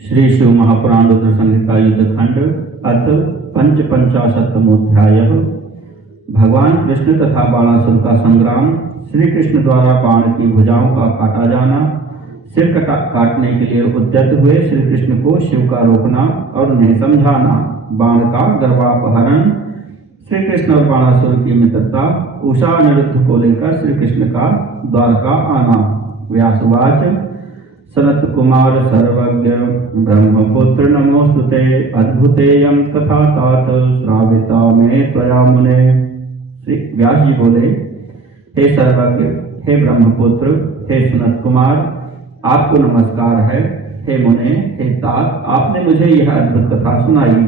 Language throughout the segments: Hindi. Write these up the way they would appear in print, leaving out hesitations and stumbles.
श्री शिव महापुराण रुद्र संहिता युद्धखंड अथ पंचाशतमोध्याय। भगवान कृष्ण तथा बाणासुर का संग्राम। श्री कृष्ण द्वारा बाण की भुजाओं का काटा जाना। सिर काटने के लिए उद्यत हुए श्री कृष्ण को शिव का रोकना और उन्हें समझाना। बाण का गर्भापहरण। श्री कृष्ण और बाणासुर की मित्रता। उषा अनिरुद्ध को लेकर श्री कृष्ण का द्वारका आना। व्यासवाच सनत कुमार सर्वज्ञ ब्रह्मपुत्र नमोस्तुते अद्भुतेयं कथा तात श्राविता में त्वया मुने। श्री व्यास जी बोले, हे सर्वज्ञ, हे ब्रह्मपुत्र, हे सनत कुमार, आपको नमस्कार है। हे मुने, हे तात, आपने मुझे यह अद्भुत कथा सुनाई।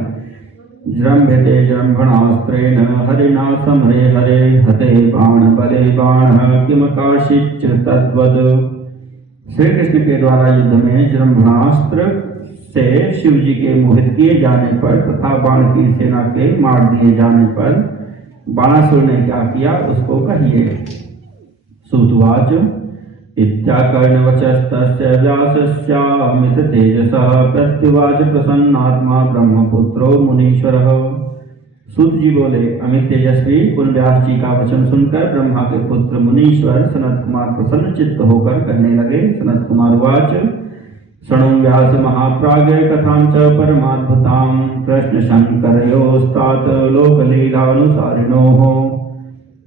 जृंभते जृंभणास्त्रेण हरिणा समरे हरे हते बाण बले बाण किम काशिच तद्वद। श्री कृष्ण के द्वारा युद्ध में जृंभणास्त्र से शिव जी के मोहित किए जाने पर तथा बाण की सेना के मार दिए जाने पर बाणासुर ने क्या किया, उसको कहिए। सूतवाच इत्याकर्णवचस्तस्य व्यासस्यामित तेजसः प्रत्युवाच प्रसन्नात्मा ब्रह्मपुत्रो मुनीश्वरः। सूत जी बोले, अमित तेजस्वी उन व्यास जी का वचन सुनकर ब्रह्मा के पुत्र मुनीश्वर सनत कुमार प्रसन्न चित्त होकर कहने लगे। सनत कुमार वाच शृणु व्यास महाप्राज्ञ कथां च परमाद्भुतां प्रश्न शंकरयोस्तात लोकलीलानुसारिणोः।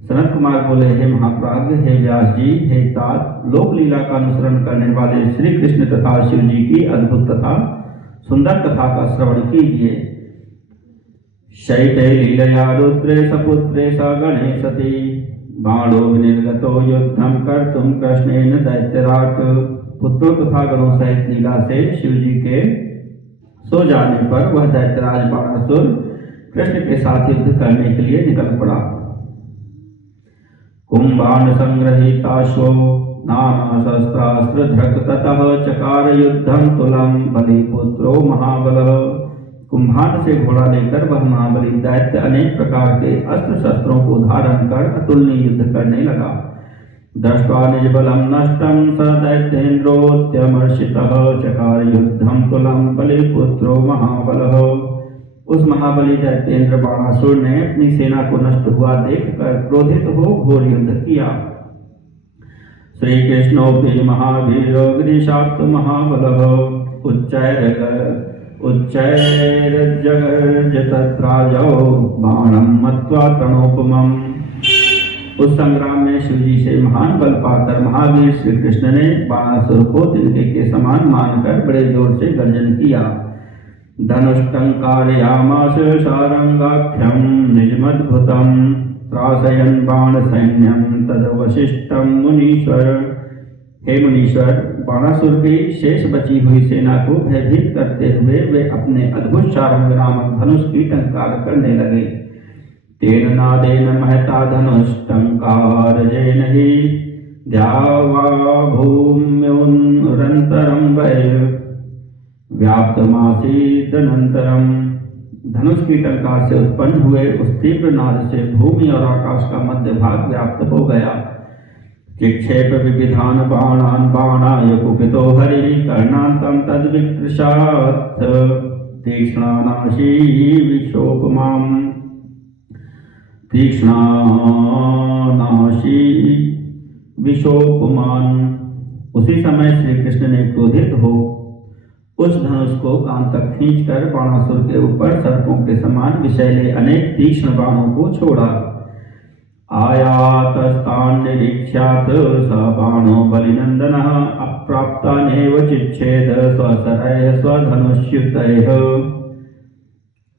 सनत कुमार बोले, हे महाप्राज्ञ, हे व्यास जी, हे तात, लोकलीला का अनुसरण करने वाले श्री कृष्ण तथा शिव जी की अद्भुत तथा सुंदर कथा का श्रवण कीजिए। शैते लीलया रुद्रे सपुत्रे स गणेशति बाणो विनिर्गतो युद्धं कर्तुं कृष्णेन दैत्यराट। पुत्रों तथा गणों सहित लीला से शिव जी के सो जाने पर वह दैत्यराज बाणासुर कृष्ण के साथ युद्ध करने के लिए निकल पड़ा। कुंभान संग्रहीताश्वो नाना शस्त्रास्त्र धृक ततः चकार युद्धं तुलं बलिपुत्रो महाबलः। कुंभान से घोड़ा लेकर वह महाबली दैत्य अनेक प्रकार के अस्त्र शस्त्रों को धारण कर अतुलनीय युद्ध करने लगा। दृष्ट्वा निज बलम नष्टं स दैत्येन्द्रोत्यमर्षितः चकार युद्धं तुलं बलिपुत्रो महाबलः। उस महाबली दैत्येंद्र बाणासुर ने अपनी सेना को नष्ट हुआ देखकर क्रोधित हो घोर युद्ध किया। श्री कृष्णोऽपि महावीरो गिरिशाक्त महाबलः उच्चैर्जगर्जतत्राजौ बाणं मत्वा तणोपमम्। उस संग्राम में शिव जी से महान बल पाकर महावीर श्री कृष्ण ने बाणासुर को तिनके के समान मानकर बड़े जोर से गर्जन किया। धनुष्टंकारयामास सारंगाख्यं निजमद्भुतं त्रासयन् बाण सैन्यं तदवशिष्टं मुनीश्वर। हे मुनीश्वर, बाणासुर की शेष बची हुई सेना को भयभीत करते हुए वे अपने अद्भुत शारंग नामक धनुष की टंकार करने लगे। तेन नादेन महता धनुष्टंकारजेन हि द्यावा भूम्युरन्तरं वै व्याप्तमासीदनन्तरम्। धनुष की टंकार से उत्पन्न हुए उस तीव्र नाद से भूमि और आकाश का मध्य भाग व्याप्त हो गया। चिक्षेप विविधान बाणान बाणाय कुपितो हरि कर्णांतं तद्विकृशात् तीक्ष्णानाशी विशोपमान। उसी समय श्री कृष्ण ने क्रोधित हो उस धनुष को कान तक खींचकर बाणासुर के ऊपर सर्पों के समान विषैले अनेक तीक्ष्ण बाणों को छोड़ा। आयातस्तान् निरीक्ष्यात् स बाणो बलिनन्दनः अप्राप्तानेव चिच्छेद स्वशरैः स्वधनुष्युतैः।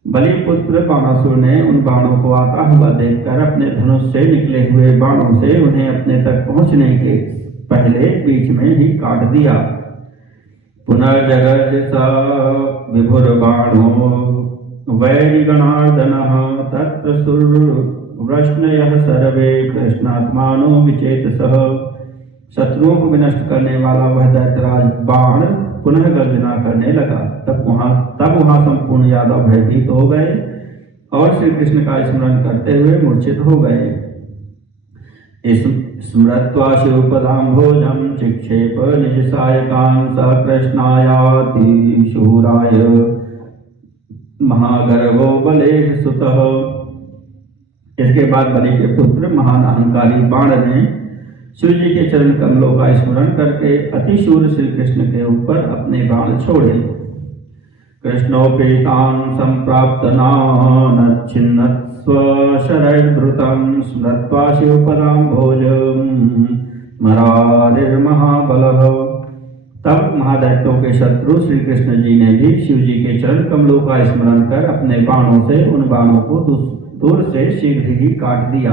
बलिपुत्र बाणासुर ने उन बाणों को आता हुआ देखकर अपने धनुष से निकले हुए बाणों से उन्हें अपने तक पहुंचने के पहले बीच में ही काट दिया। पुनर्जगर्ज स विभुर्बाणो वैरिगणार्दनः तत्र वृष्णयः सर्वे कृष्णात्मानो विचेतसः। शत्रुओं को विनष्ट करने वाला वह दैत्यराज बाण पुनः गर्जना करने लगा। तब वहां संपूर्ण यादव भयभीत हो गए और श्री कृष्ण का स्मरण करते हुए मूर्छित हो गए। स्मृत्वा शिवपदाम्भोजं चिक्षेप निजसायकान् स कृष्णायाति शूराय महागर्वो बलेः सुतः। इसके बाद बलि के पुत्र महान अहंकारी बाण ने शिव जी के चरण कमलों का स्मरण करके अतिशूर श्री कृष्ण के ऊपर अपने बाण छोड़े। कृष्णोपेतान् सम्प्राप्तनानच्छिन्नत् स्वशरैर्धृतं स्मृत्वा शिवपदाम्भोजं मरारिर्महाबलः। तब महादैत्यों के शत्रु श्री कृष्ण जी ने भी शिव जी के चरण कमलों का स्मरण कर अपने बाणों से उन बाणों को दूर से शीघ्र ही काट दिया।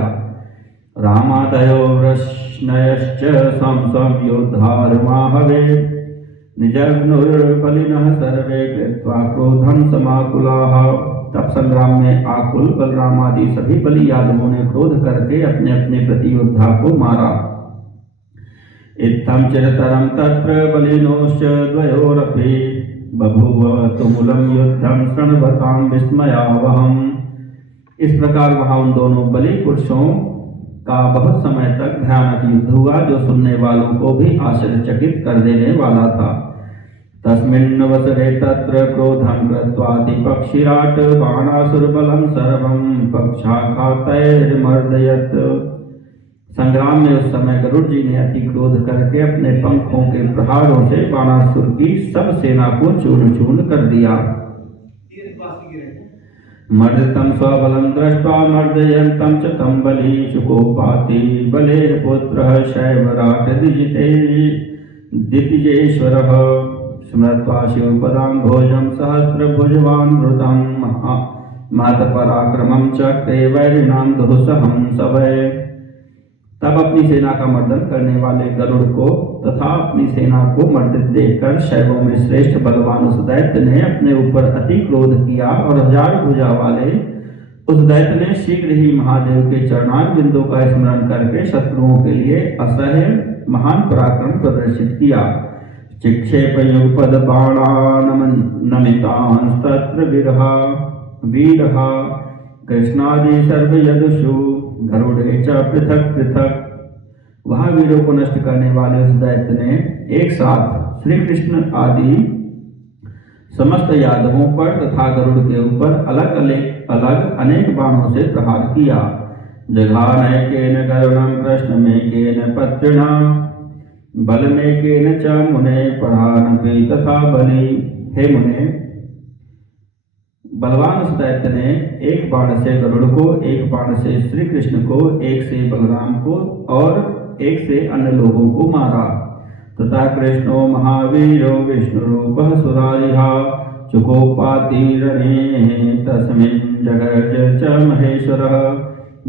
रामादयो वृष्णयश्च संसं योद्धारमाहवे निजग्नुर्बलिनः सर्वे कृत्वा क्रोधं समाकुलाः। तब संग्राम में आकुल बलराम आदि सभी बलि यादवों ने क्रोध करके अपने अपने प्रतियोद्धा को मारा। इत्थं चिरतरं तत्र बलिनोश्च द्वयोरपि बभूव तुमुलं युद्धं शृण्वतां विस्मयावहम्। इस प्रकार वहां उन दोनों बलि पुरुषों का बहुत समय तक भयानक युद्ध हुआ जो सुनने वालों को भी आश्चर्यचकित कर देने वाला था। तस्मिन्नवसरे तत्र क्रोधं कृत्वातिपक्षिराट बाणासुरबलं सर्वं पक्षाघातैर्मर्दयत्। संग्राम में उस समय गरुड़ जी ने अति क्रोध करके अपने पंखों के प्रहारों से बाणासुर की सब सेना को चूर्ण चूर्ण कर दिया। मर्दितं स्वबलं दृष्ट्वा मर्दयन्तं च तं बलि शुकोपाति बलेः पुत्रः शैवराट दितिजेश्वरः स्मृत्वा शिवपदाम्भोजं सहस्रभुजवान् वृतं महत्पराक्रमं चक्रे वैरिणां दुःसहं सवै। तब अपनी सेना का मर्दन करने वाले गरुड़ को तथा अपनी सेना को मर्दित देखकर शैवों में श्रेष्ठ बलवान उस दैत्य ने अपने ऊपर अति क्रोध किया और 1000 भुजा वाले उस दैत्य ने शीघ्र ही महादेव के चरणार बिंदु का स्मरण करके शत्रुओं के लिए असह्य महान पराक्रम प्रदर्शित किया। चिक्षेप युगपद बाणानमितान् तत्र वीरहा कृष्णादि सर्वयदुषु गरुड़े च पृथक पृथक। वहां वीरों को नष्ट करने वाले उस दैत्य ने एक साथ श्री कृष्ण आदि समस्त यादवों पर तथा गरुड़ के ऊपर अलग अलग अनेक बाणों से प्रहार किया। जघानैकेन गरुड़ं कृष्ण में केन पत्रिणा बल में केन च मुने परानपि तथा बलि। हे मुने, बलवान उस दैत्य ने एक बाण से गरुड़ को, एक बाण से श्री कृष्ण को, एक से बलराम को और एक से अन्य लोगों को मारा। तथा कृष्णो महावीरो विष्णुरूपः सुरारिहा चुकोपाति रणे तस्मिन् जगर्ज च महेश्वरः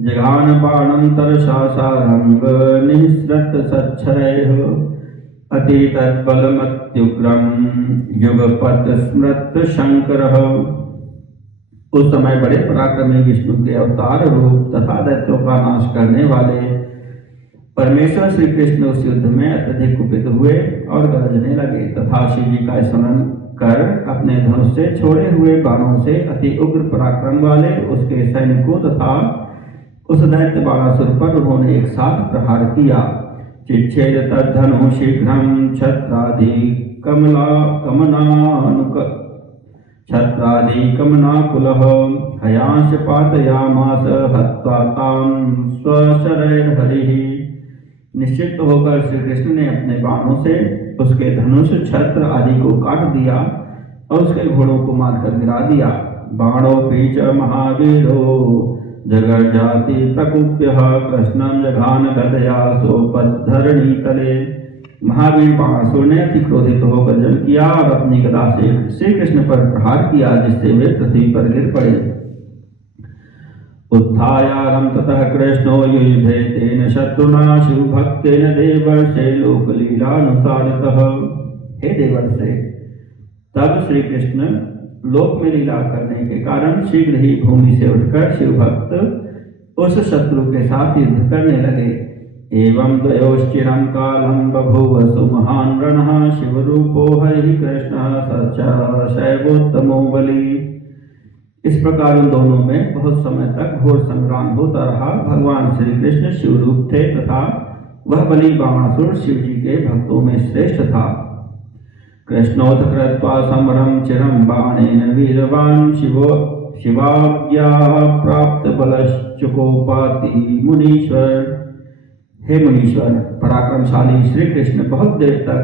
जघान बाणं तरसा सारंग निःसृत सच्छरैः अति तद्बलमत्युग्रं युगपत् स्मृत शंकरः। उस समय बड़े पराक्रमी विष्णु के अवतार रूप तथा दैत्यों का नाश करने वाले परमेश्वर श्री कृष्ण उस युद्ध में अत्यधिक कुपित हुए और गरजने लगे तथा शिव जी का स्मरण कर अपने धनुष से छोड़े हुए बाणों से अति उग्र पराक्रम वाले उसके सैनिकों तथा उस दैत्य बाणासुर पर उन्होंने एक साथ प्रहार किया। चिच्छेद तद्धनु शीघ्रं छत्रादिकमनाकुलः हयांश पातयामास हत्वा तान् स्वशरैर्हरिः। निश्चित होकर श्री कृष्ण ने अपने बाणों से उसके धनुष छत्र आदि को काट दिया और उसके घोड़ों को मारकर गिरा दिया। बाणोऽपि च महावीरो जगर्जाति प्रकुप्यः कृष्णं जघान गदया सोपद्धरणी तले। महावीर बाणासुर ने अति क्रोधित होकर गर्जन किया और अपनी गदा से श्री कृष्ण पर प्रहार किया जिससे वे पृथ्वी पर गिर पड़े। उत्थायारं ततः कृष्णो युयुधे तेन शत्रुना शिवभक्तेन देवर्षे लोकलीलानुसारतः। हे देवर्षे, तब श्री कृष्ण लोक में लीला करने के कारण शीघ्र ही भूमि से उठकर शिव भक्त उस शत्रु के साथ युद्ध करने लगे। एवं द्वयोश्चिरं कालं बभूव सुमहान् रणः शिवरूपो हरिः कृष्णः स च शैवोत्तमो बलि। इस प्रकार उन दोनों में बहुत समय तक घोर संग्राम होता रहा। भगवान श्री कृष्ण शिवरूप थे तथा वह बलि बाणासुर शिव जी के भक्तों में श्रेष्ठ था। कृष्णोऽथ कृत्वा समरं चिरं बाणेन वीरवान् शिवाज्ञा प्राप्त बलश्चुकोपाति मुनीश्वर। हे मुनीश्वर, पराक्रमशाली श्री कृष्ण बहुत देर तक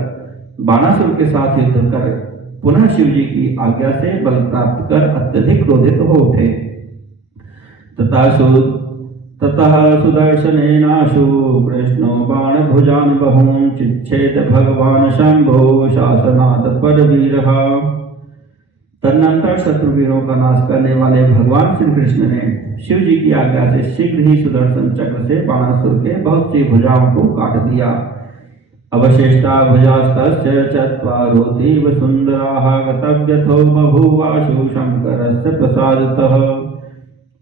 बाणासुर के साथ युद्ध कर पुनः शिव जी की आज्ञा से बल प्राप्त कर अत्यधिक क्रोधित हो उठे। ततः सुदर्शनेनाशु कृष्णो बाणभुजान् बहून् चिच्छेद भगवान् शंभो शासनात् परवीरः। तदनंतर शत्रुवीरों का नाश करने वाले भगवान श्री कृष्ण ने शिव जी की आज्ञा से शीघ्र ही सुदर्शन चक्र से बाणासुर के बहुत सी भुजाओं को काट दिया। अवशिष्टा भुजास्तस्य चत्वारोऽतीव सुन्दराः गतव्यथो बभूवाशु शंकरस्य प्रसादतः।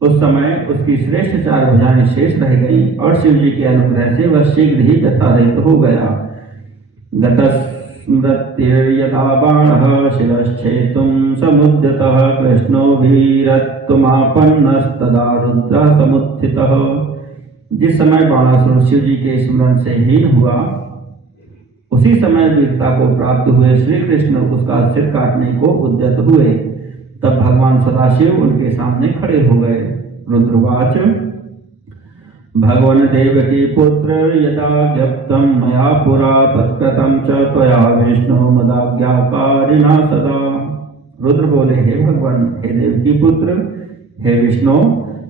उस समय उसकी श्रेष्ठ 4 भुजाएं शेष रह गईं और शिव जी के अनुग्रह से वह शीघ्र ही यथारहित हो गया। गतस्मृतिर्यदा बाणः शिरश्छेतुं समुद्यतः कृष्णो वीरत्वमापन्नस्तदा रुद्रः समुत्थितः। जिस समय बाणासुर शिव जी के स्मरण से हीन हुआ, उसी समय वीरता को प्राप्त हुए श्री कृष्ण उसका सिर काटने को उद्यत हुए। तब भगवान सदाशिव उनके सामने खड़े हो गए। रुद्रवाच, भगवान देवकी पुत्र यदा ज्ञप्तं मया पुरा तत्कृतं च त्वया विष्णु मदाज्ञाकारिणा सदा। रुद्र बोले, हे भगवान, हे देवकी पुत्र, हे विष्णु,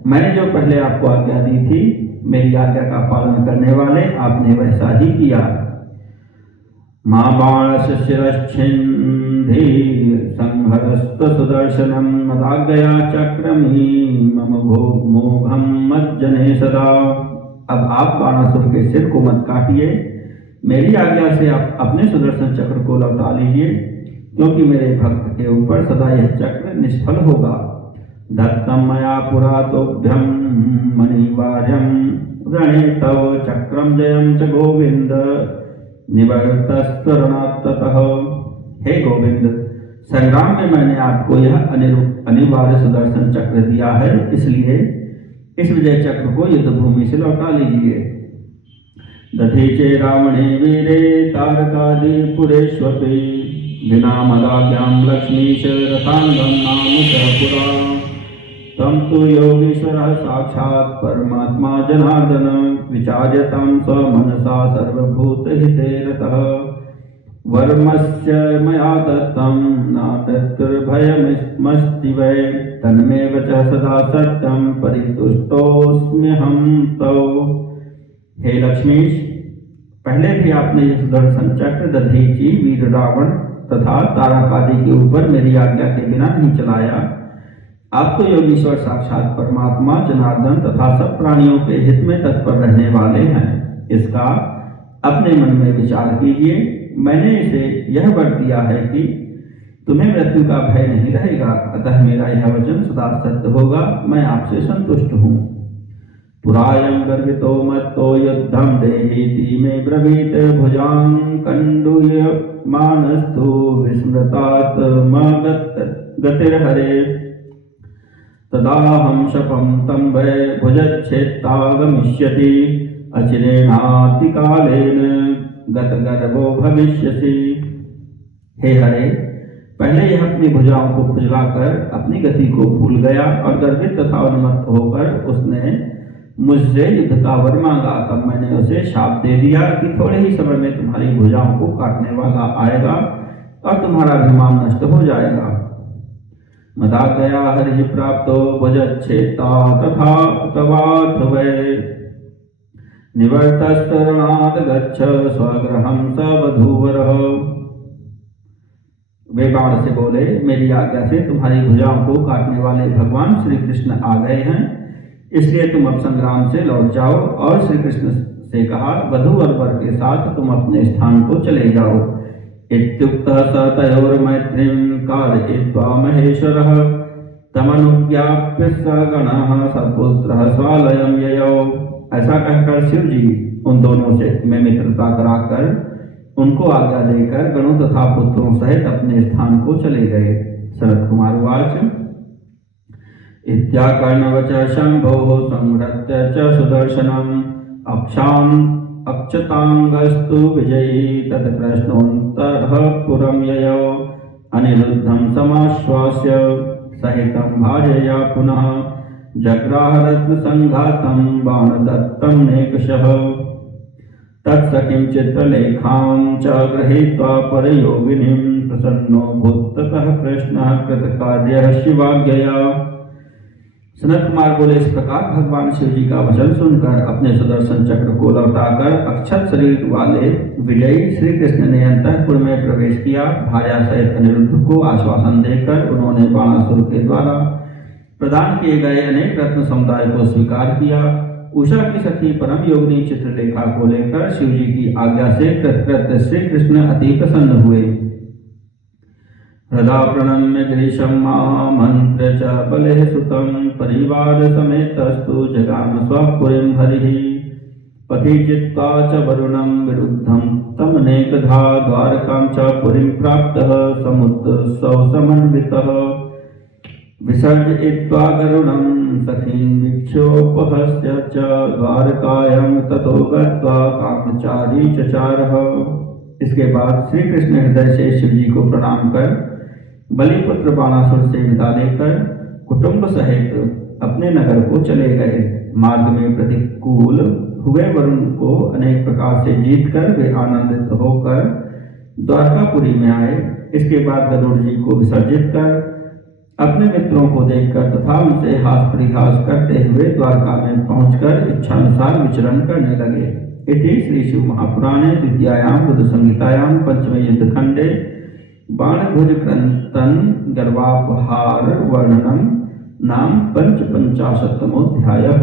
मैंने जो पहले आपको आज्ञा दी थी, मेरी आज्ञा का पालन करने वाले आपने वैसा ही किया। मां बाणस्य शिरश्छिन्धि संहरस्त सुदर्शनं मदाज्ञया चक्रमी मम मोघं मज्जने सदा। अब आप बाणासुर के सिर को मत काटिए, मेरी आज्ञा से आप अपने सुदर्शन चक्र को लौटा लीजिए, क्योंकि मेरे भक्त के ऊपर सदा यह चक्र निष्फल होगा। दत्तं मया पुरा तोभ्यं मणिवार्यं रणे तव चक्रम जयं च गोविंद निवर्तस्तरणात्ततः। हे गोविंद, संग्राम में मैंने आपको यह अनिवार्य सुदर्शन चक्र दिया है, इसलिए इस विजय चक्र को युद्ध भूमि से लौटा लीजिए। दधीचे रावणे वीरे तारकादिपुरेष्वपि विना मदाज्ञां लक्ष्मीश रथांगं नाम च पुरा। तम तु योगीश्वरः साक्षात् परमात्मा जनार्दन विचार्यतां स्वमनसा सर्वभूतहिते रतः। वर्मस्य मया दत्तं नामृत्युर्भयमस्ति वै तन्मे वचः सदा सत्यं परितुष्टोऽस्म्यहं तव। हे लक्ष्मीश, पहले भी आपने यह सुदर्शन चक्र दधीचि वीर रावण तथा तारकादि के ऊपर मेरी आज्ञा के बिना नहीं चलाया। आप तो योगीश्वर साक्षात परमात्मा जनार्दन तथा सब प्राणियों के हित में तत्पर रहने वाले हैं। इसका अपने मन में विचार कीजिए। मैंने इसे यह वर दिया है कि तुम्हें मृत्यु का भय नहीं रहेगा, अतः मेरा यह वचन सदा सत्य होगा। मैं आपसे संतुष्ट हूँ। पुरायं गर्वितो मत्तो युद्धं देहीति मे ब्रवीत भुजां कण्डूयमानस्तु विस्मृतात् गतिर्हरे। तदाहं शपं तं वै भुजच्छेत्तागमिष्यति अचिरेणातिकालेन गतगर्भो भविष्यसि। हे हरे, पहले यह अपनी भुजाओं को खुजलाकर अपनी गति को भूल गया और गर्वित तथा उन्मत्त होकर उसने मुझसे युद्ध का वर मांगा। तब मैंने उसे शाप दे दिया कि थोड़े ही समय में तुम्हारी भुजाओं को काटने वाला आएगा और तुम्हारा अभिमान नष्ट हो जाएगा। मदाज्ञया हरिः प्राप्तो भुजच्छेत्ता तथा तवाथ वै निवर्तस्तरणात् गच्छ स्वगृहं स वधूवरः। वे बाण से बोले, मेरी आज्ञा से तुम्हारी भुजाओं को काटने वाले भगवान श्री कृष्ण आ गए हैं, इसलिए तुम अब संग्राम से लौट जाओ। और श्री कृष्ण से कहा, वधू और वर के साथ तुम अपने स्थान को चले जाओ। इत्युक्तः स तयोर्मैत्रीं कारयित्वा महेश्वरः तमनुज्ञाप्य स गणः सपुत्रः स्वालयं ययौ। ऐसा कहकर शिव जी उन दोनों से में मित्रता कराकर उनको आज्ञा देकर गणों तथा पुत्रों सहित अपने स्थान को चले गए। शरद कुमार वाच, इत्याकर्णवच शम्भोः संहृत्य च सुदर्शनम् अक्षताङ्गस्तु विजयी तत्कृष्णोऽन्तरः पुरं ययौ अनिरुद्धं समाश्वास्य सहितं भार्यया पुनः जग्राहरत्नसङ्घातं बाणदत्तं नेकशः तत्सखीं चित्रलेखां च गृहीत्वा परयोगिनीं प्रसन्नो भूत्ततः कृष्णः कृतकार्यः शिवाज्ञया। सनत कुमार बोले, इस प्रकार भगवान शिव जी का वचन सुनकर अपने सुदर्शन चक्र को लौटाकर अक्षत शरीर वाले विजयी श्री कृष्ण ने अंतःपुर में प्रवेश किया। भार्या सहित अनिरुद्ध को आश्वासन देकर उन्होंने बाणासुर के द्वारा प्रदान किए गए अनेक रत्न समुदाय को स्वीकार किया। उषा की सखी परम योगिनी चित्रलेखा को लेकर शिव जी की आज्ञा से कृतकृत्य श्री कृष्ण अति प्रसन्न हुए। हृदा प्रणम्य गिरीशं महामन्त्र च बलेः सुतं परिवार समेतस्तु जगाम स्वपुरीं हरिः पथि चित्वा च वरुणं विरुद्धं तमनेकधा द्वारकां च पुरीं प्राप्तः समुत्सव समन्वितः विसर्जयित्वा गरुडं सखीं वीक्ष्योपहस्य च द्वारकायां ततो गत्वा कामचारी चचारः। इसके बाद श्री कृष्ण हृदय से शिव जी को प्रणाम कर बलिपुत्र बाणासुर से विदा लेकर कुटुंब सहित अपने नगर को चले गए। मार्ग में प्रतिकूल हुए वरुण को अनेक प्रकार से जीतकर वे आनंदित होकर द्वारकापुरी में आए। इसके बाद गरुड़ जी को विसर्जित कर अपने मित्रों को देखकर तथा उनसे हास परिहास करते हुए द्वारका में पहुंचकर इच्छानुसार विचरण करने लगे। इति श्री शिव महापुराणे द्वितीयायां रुद्र संहितायां पंचमे युद्धखंडे बाणभुज क्रंतन गर्वापहार वर्णनम नाम 55तमोऽध्यायः।